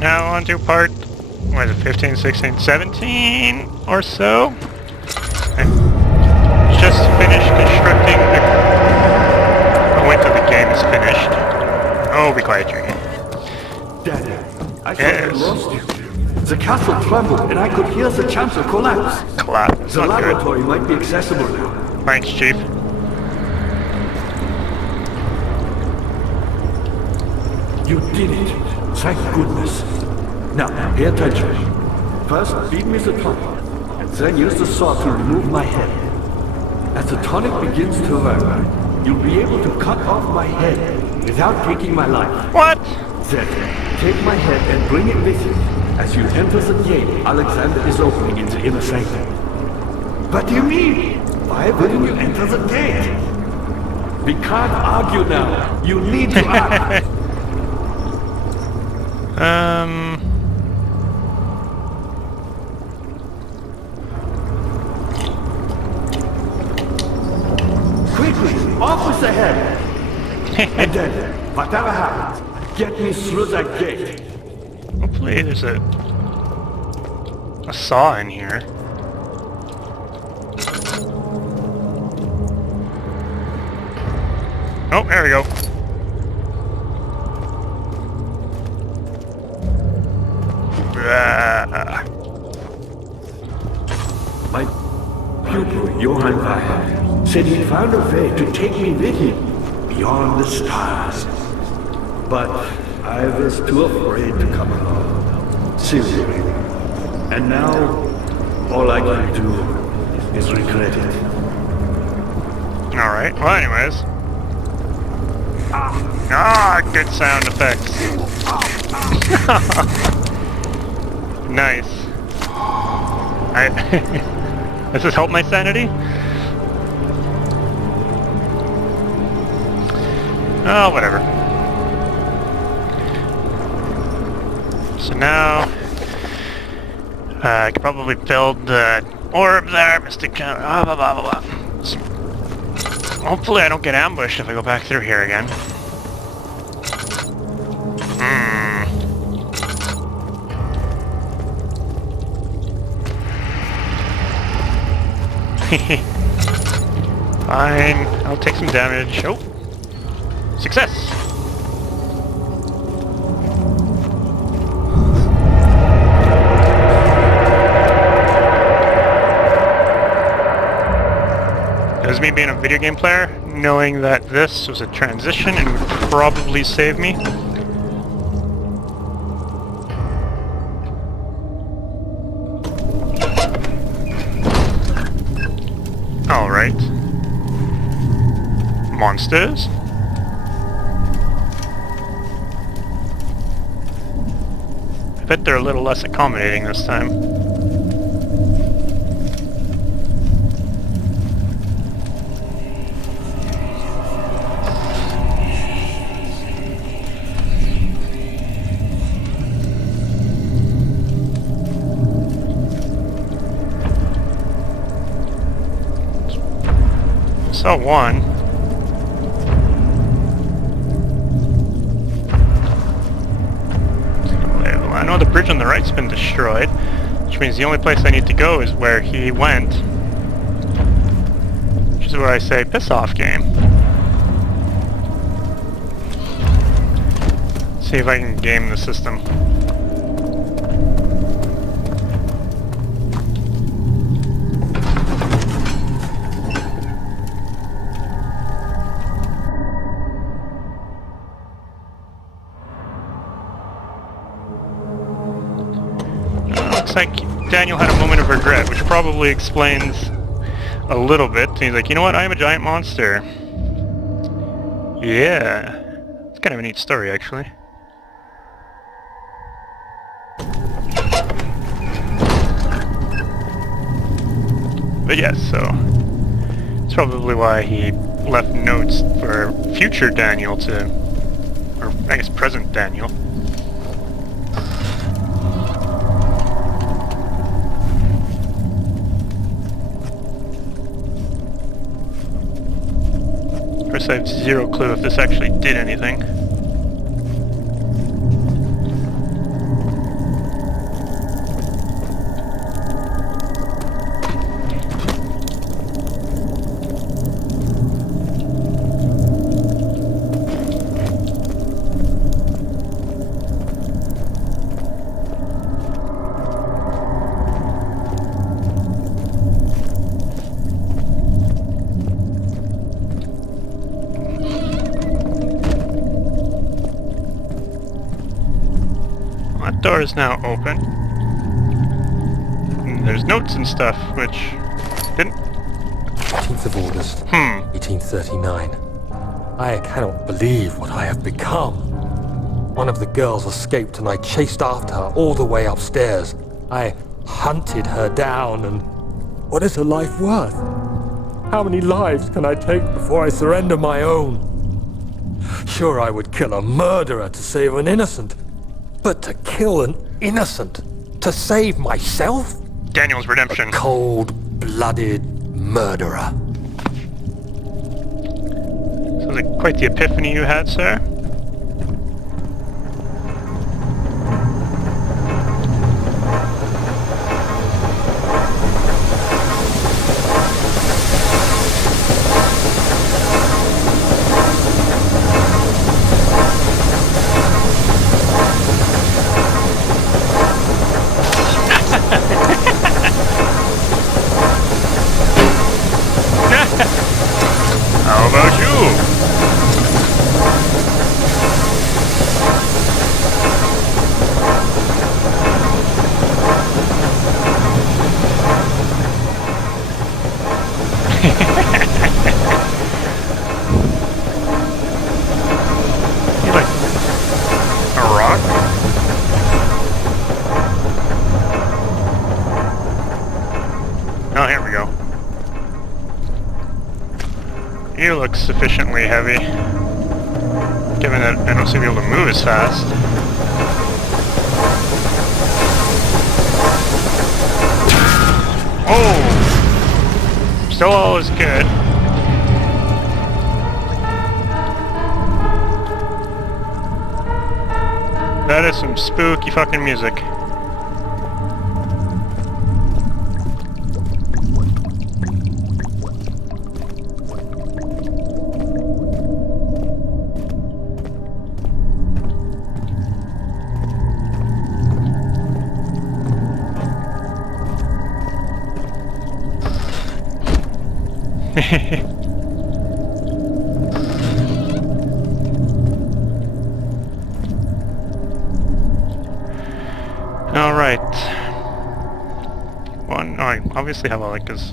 Now on to part, what is it, 15, 16, 17 or so? I just finished constructing the... I'll wait till the game is finished. Oh, be quiet, Junior. Daddy, I thought I lost you. The castle trembled and I could hear the chancel collapse. Collapse. The Not good. laboratory might be accessible now. Thanks, Chief. You did it. Thank goodness. Now, pay attention. First, feed me the tonic, and then use the saw to remove my head. As the tonic begins to work, you'll be able to cut off my head without taking my life. What? Then, take my head and bring it with you as you enter the gate Alexander is opening in the inner sanctum. What do you mean? Why wouldn't you enter the gate? We can't argue now. You need to act. Quickly, off with the head! And then, whatever happens, get me through that gate. Hopefully there's a saw in here. Oh, there we go. My pupil, Johann Weyer, said he found a way to take me with him beyond the stars. But I was too afraid to come along. Seriously. And now, all I can do is regret it. Alright, well anyways. Ah, good sound effects. Nice. Does this help my sanity? Oh, whatever. So now I could probably build the orb there, Mystic. Blah, blah, blah, blah. So, hopefully I don't get ambushed if I go back through here again. Fine, I'll take some damage. Oh, success! It was me being a video game player, knowing that this was a transition and would probably save me. Alright. Monsters. I bet they're a little less accommodating this time. Saw one. I know the bridge on the right's been destroyed, which means the only place I need to go is where he went. Which is where I say, piss off, game. See if I can game the system. Looks like Daniel had a moment of regret, which probably explains a little bit. He's like, you know what, I am a giant monster. Yeah. It's kind of a neat story, actually. But yes, so it's probably why he left notes for future Daniel to, or I guess present Daniel. Of course, I have zero clue if this actually did anything. That door is now open. And there's notes and stuff, which didn't... 18th of August, 1839. I cannot believe what I have become. One of the girls escaped and I chased after her all the way upstairs. I hunted her down and... What is a life worth? How many lives can I take before I surrender my own? Sure, I would kill a murderer to save an innocent. But to kill an innocent to save myself? Daniel's redemption. A cold-blooded murderer. Sounds like quite the epiphany you had, sir. How about you? You like a rock? Oh, here we go. You look sufficiently heavy, given that I don't seem to be able to move as fast. Oh! Still all is good. That is some spooky fucking music. All right. One. Oh, I obviously have all like this.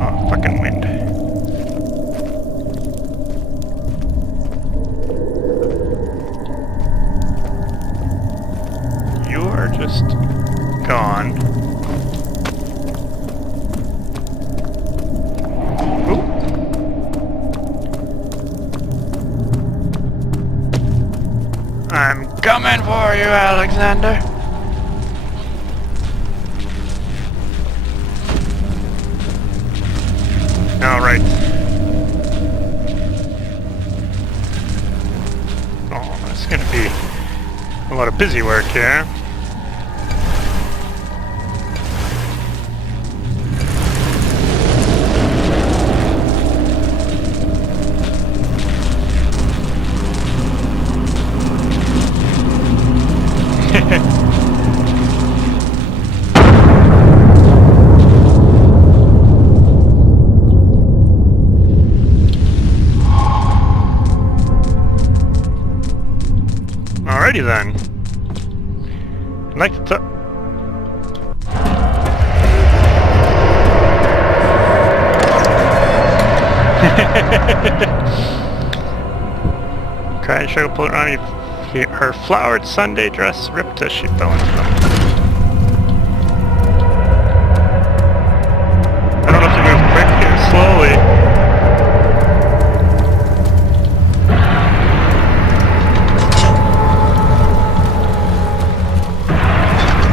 Oh, fucking wind. You are just gone. I'm coming for you, Alexander. All right. Oh, that's gonna be a lot of busy work here. Alrighty then. I'd like to Cried Sugar pulled around her flowered Sunday dress ripped as she fell into them. I don't know if to move quickly or slowly.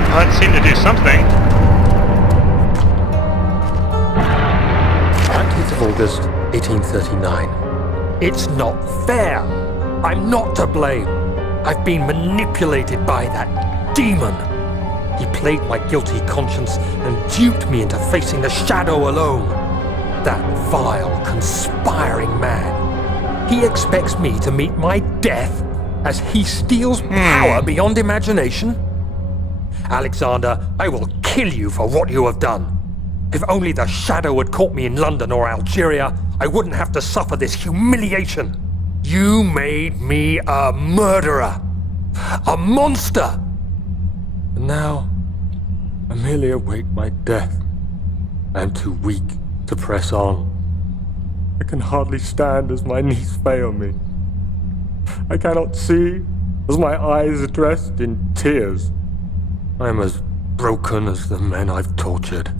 Well, that seemed to do something. 19th of August, 1839. It's not fair. I'm not to blame. I've been manipulated by that demon. He played my guilty conscience and duped me into facing the shadow alone. That vile, conspiring man. He expects me to meet my death as he steals power beyond imagination. Alexander, I will kill you for what you have done. If only the shadow had caught me in London or Algeria, I wouldn't have to suffer this humiliation. You made me a murderer, a monster. And now, I merely await my death. I am too weak to press on. I can hardly stand as my knees fail me. I cannot see as my eyes are dressed in tears. I am as broken as the men I've tortured.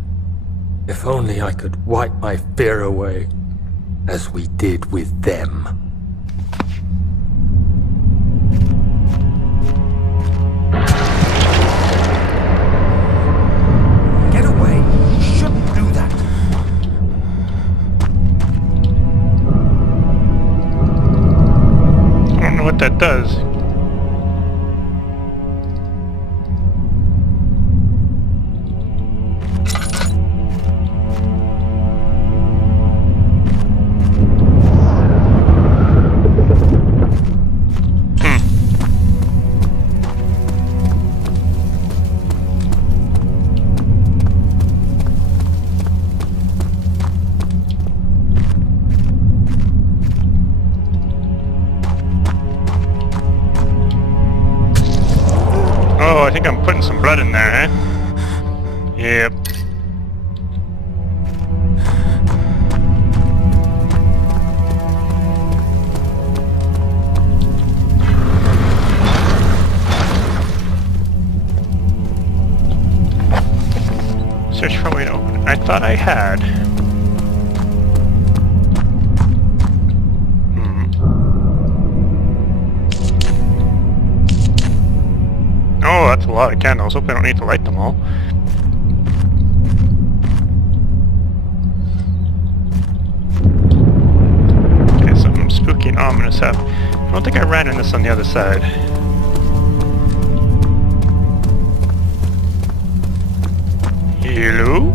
If only I could wipe my fear away, as we did with them. Get away! You shouldn't do that! I don't know what that does. Oh, I think I'm putting some blood in there, huh? Yep. Search for a way to open it. I thought I had. Oh, that's a lot of candles. Hope I don't need to light them all. Okay, something spooky and ominous up. I don't think I ran in this on the other side. Hello?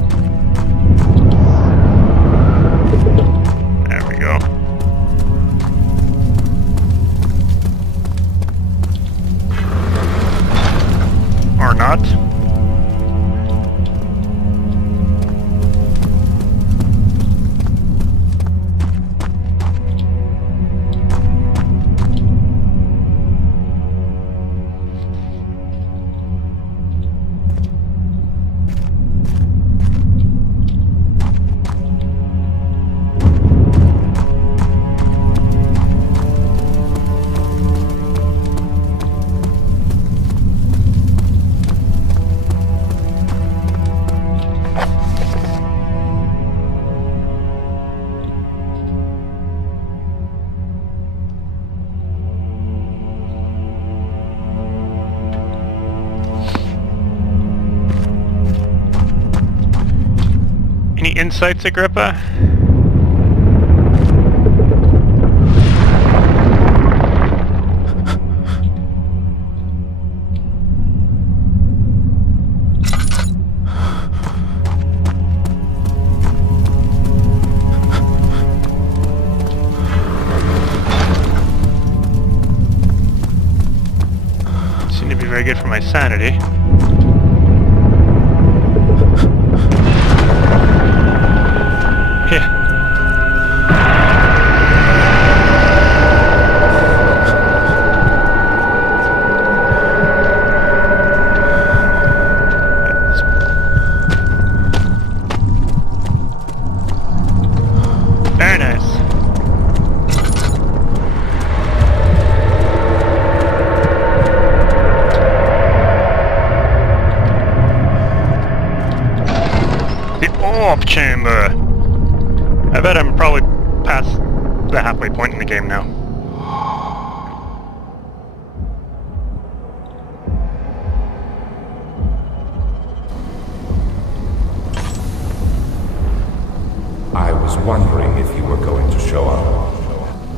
There we go. Or not. Any insights, Agrippa? Seem to be very good for my sanity. Yeah. Very nice. The orb chamber. I bet I'm probably past the halfway point in the game now. I was wondering if you were going to show up.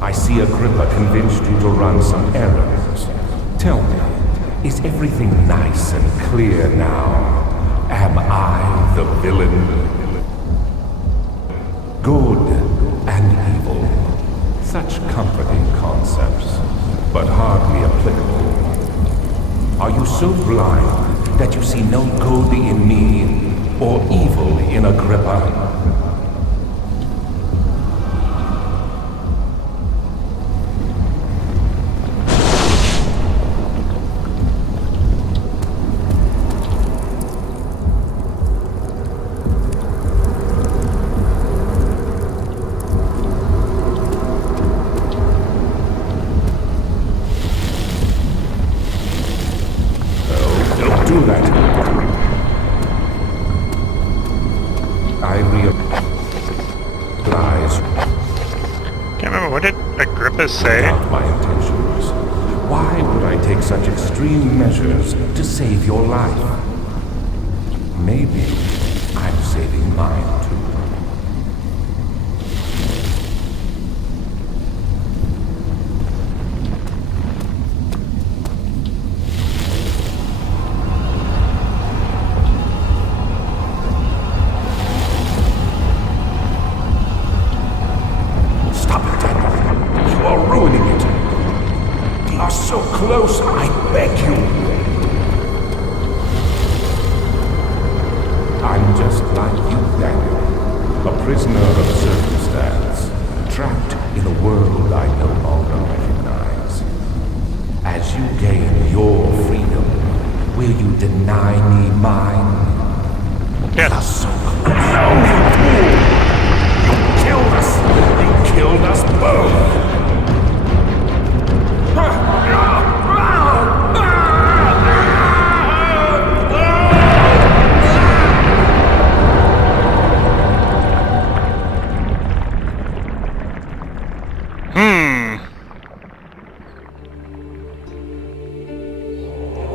I see Agrippa convinced you to run some errands. Tell me, is everything nice and clear now? Am I the villain? Good and evil. Such comforting concepts, but hardly applicable. Are you so blind that you see no good in me or evil in Agrippa? Grippers say. Without my intentions, why would I take such extreme measures to save your life? Maybe I'm saving mine too. Stop it, Daniel. You are ruining it. We are so close, I beg you. I'm just like you, Daniel. A prisoner of circumstance, trapped in a world I no longer recognize. As you gain your freedom, will you deny me mine? Yes. We are so close. No, you fool! You killed us! You killed us both!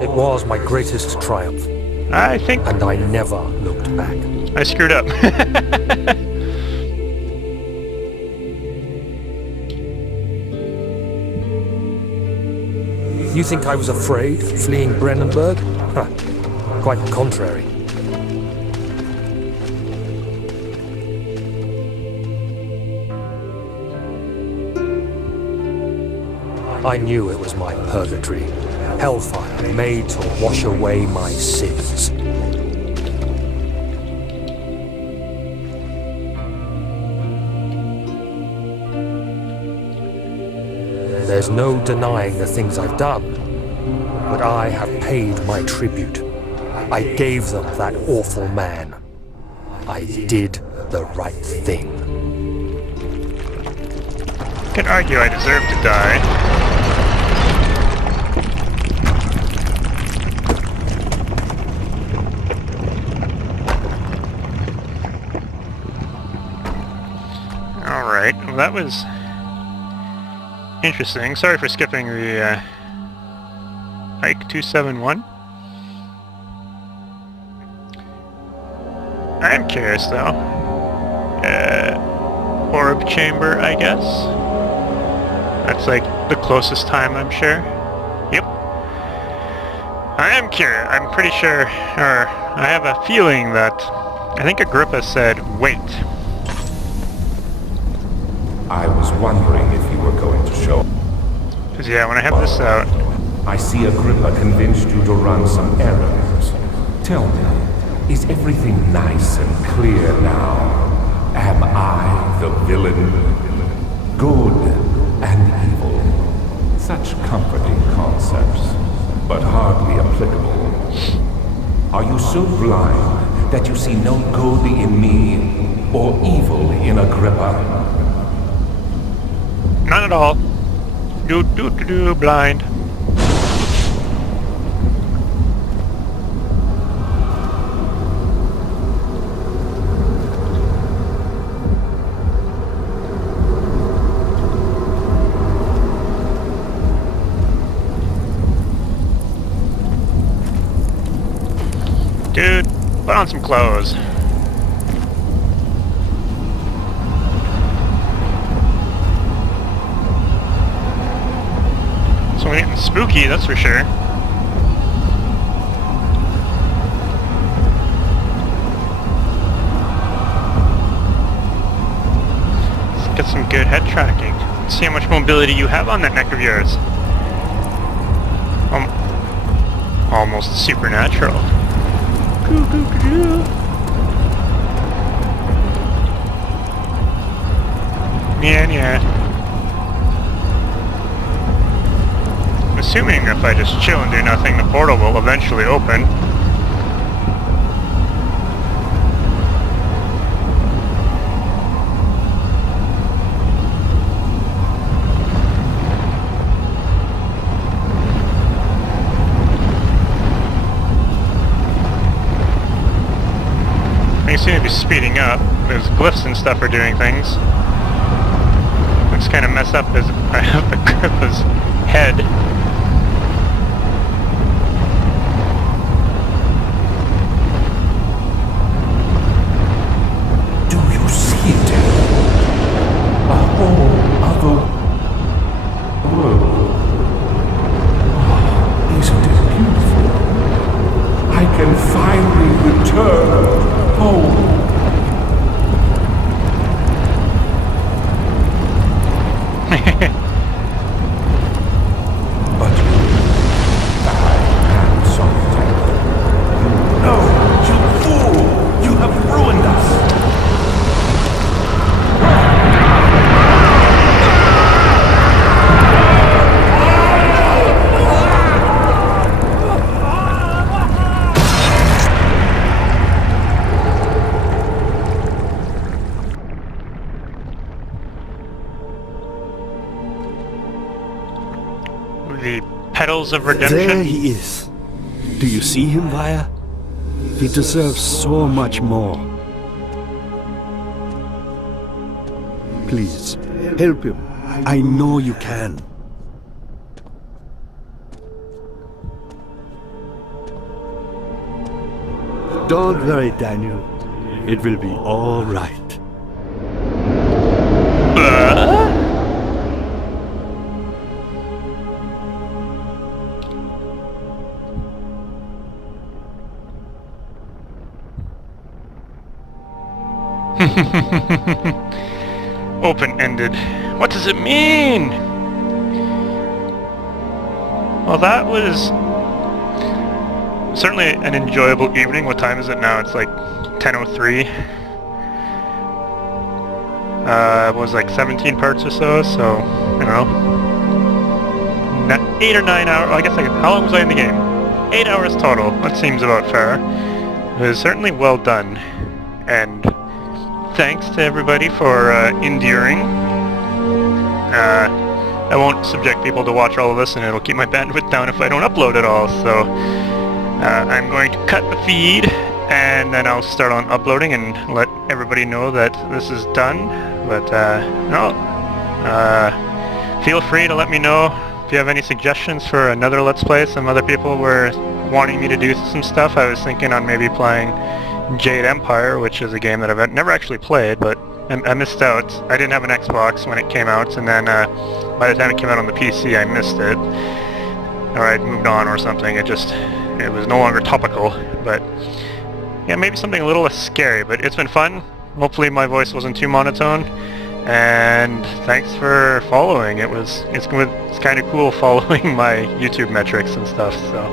It was my greatest triumph, I think and I never looked back. I screwed up. You think I was afraid, fleeing Brennenburg? Huh. Quite the contrary. I knew it was my purgatory, hellfire made to wash away my sins. There's no denying the things I've done, but I have paid my tribute. I gave them that awful man. I did the right thing. Could argue I deserve to die. Alright, well that was interesting. Sorry for skipping the Ike 271. I am curious though. Orb chamber, I guess. That's like the closest time, I'm sure. Yep. I am curious. I'm pretty sure, or I have a feeling that I think Agrippa said, wait. I was wondering if you were going to show. Because yeah, when I have this out... I see Agrippa convinced you to run some errands. Tell me, is everything nice and clear now? Am I the villain? Good and evil. Such comforting concepts, but hardly applicable. Are you so blind that you see no good in me or evil in Agrippa? None at all. Blind. Dude, put on some clothes. So we're getting spooky, that's for sure. Let's get some good head tracking. Let's see how much mobility you have on that neck of yours. Almost supernatural. Yeah. I'm assuming if I just chill and do nothing, the portal will eventually open. Things seem to be speeding up. Those glyphs and stuff are doing things. looks kind of messed up as I have the Grippa's head. Do you see it? A whole other world. Oh, isn't it beautiful? I can finally return home. But I am sorry. No, you fool! You have ruined us! The Petals of Redemption. There he is. Do you see him, Vaya? He deserves so much more. Please, help him. I know you can. Don't worry, Daniel. It will be all right. Open-ended. What does it mean? Well, that was certainly an enjoyable evening. What time is it now? It's like 10:03. It was like 17 parts or so, I don't know. 8 or 9 hours. I guess how long was I in the game? 8 hours total. That seems about fair. It was certainly well done. And thanks to everybody for enduring. I won't subject people to watch all of this, and it'll keep my bandwidth down if I don't upload it all, so I'm going to cut the feed, and then I'll start on uploading and let everybody know that this is done. But feel free to let me know if you have any suggestions for another Let's Play. Some other people were wanting me to do some stuff. I was thinking on maybe playing Jade Empire, which is a game that I've never actually played, but I missed out. I didn't have an Xbox when it came out, and then by the time it came out on the PC, I missed it. Or I'd moved on or something. It was no longer topical. But yeah, maybe something a little less scary, but it's been fun. Hopefully my voice wasn't too monotone. And thanks for following. It's kind of cool following my YouTube metrics and stuff. So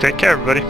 take care, everybody.